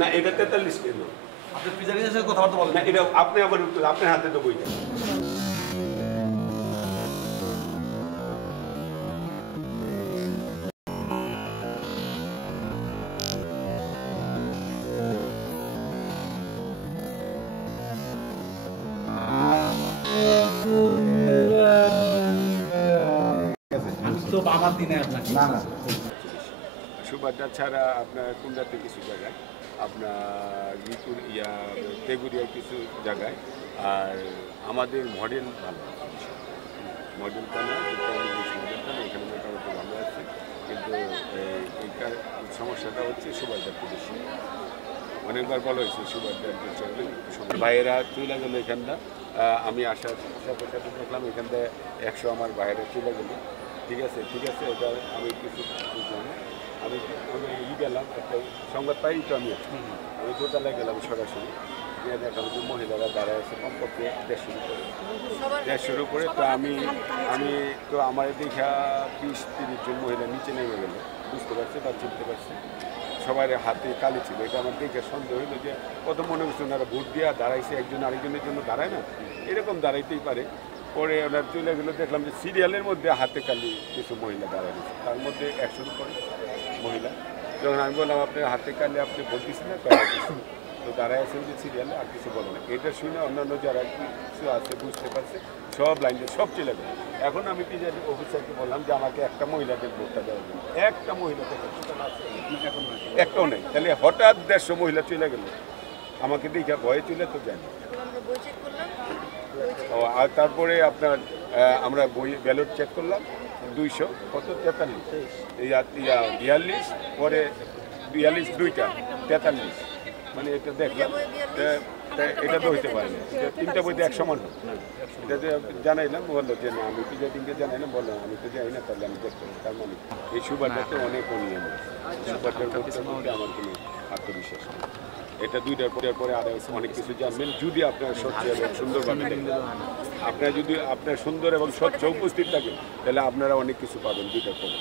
না এটা 43 কেন আপনি প্রিজাইডিং এর সাথে কথাবার্তা বলেন না এটা আপনি আবার আপনার হাতে তো বইটা সুবাড্ডা ছাড়া আপনার কুন্ডাতে কিছু জায়গায় আপনার মিরপুর তেগুরিয়া কিছু জায়গায় আর আমাদের মডেল ভালো মডেলটা না মডেলটা না এখানে মোটামুটি ভালো আছে কিন্তু এইটার সমস্যাটা হচ্ছে সুবাড্ডাতে বেশি অনেকবার বলা হয়েছে সুবাড্ডার ভাইয়েরা চলে গেলো এখানটা আমি আসার সাথে সাথে দেখলাম এখানটা 100 আমার বাইরে চলে গেলো ঠিক আছে এটা আমি কিছু বুঝলাম আমি গেলাম একটা সংবাদ পাই তো আমি দোতলায় গেলাম সরাসরি গিয়ে দেখলাম যে মহিলারা দাঁড়ায় আছে কমপক্ষে 150 উপরে তো আমি তো আমার দেখা 20-30 জন মহিলা নিচে নেমে গেল বুঝতে পারছে বা চিনতে পারছে সবার হাতে কালি ছিল এটা আমার দেখে সন্দেহ হইলো যে কত মনে করছে ওনারা ভোট দিয়ে দাঁড়াইছে একজন আরেকজনের জন্য দাঁড়ায় না এরকম দাঁড়াইতেই পারে পরে ওনার চলে গেলো দেখলাম যে সিরিয়ালের মধ্যে হাতে কালি কিছু মহিলা দাঁড়ায় গেছে তার মধ্যে 100 উপরে মহিলা যখন আমি বললাম আপনার হাতে কালি আপনি বলতেছেন না তো দাঁড়ায় আছেন যে সিরিয়ালে আর কিছু বলে না এটা শুনে অন্যান্য যারা কিছু আছে বুঝতে পারছে সব লাইনে সব চলে গেল এখন আমি প্রিজাইডিং অফিসারকে বললাম যে আমাকে একটা মহিলাদের ভোটটা দেওয়া যাবে একটা মহিলাদের একটাও নেই তাহলে হঠাৎ 150 মহিলা চলে গেল আমাকে দেখে ভয়ে চলে তো জানি আর তারপরে আপনার আমরা ব্যালট চেক করলাম 200 কত 43 পরে 42 দুইটা 43 মানে এটা দেখলাম এটা তো হইতে পারে না তিনটা বইতে এক সমান হোক এটা জানাইলাম বললো যে না আমি প্রিজাইডিংকে জানাইলাম বললাম আমি তো যাই না তাহলে আমি দেখতে তার মানে এই সুবাড্ডাতে অনেক অনিয়ম সুবাড্ডার মধ্যে আমার কোনো আত্মবিশ্বাস নেই এটা 2টার পরে আরও অনেক কিছু জানবেন যদি আপনার স্বচ্ছ এবং সুন্দরভাবে দেখেন আপনার যদি আপনার সুন্দর এবং স্বচ্ছ উপস্থিত থাকেন তাহলে আপনারা অনেক কিছু পাবেন 2টার পরে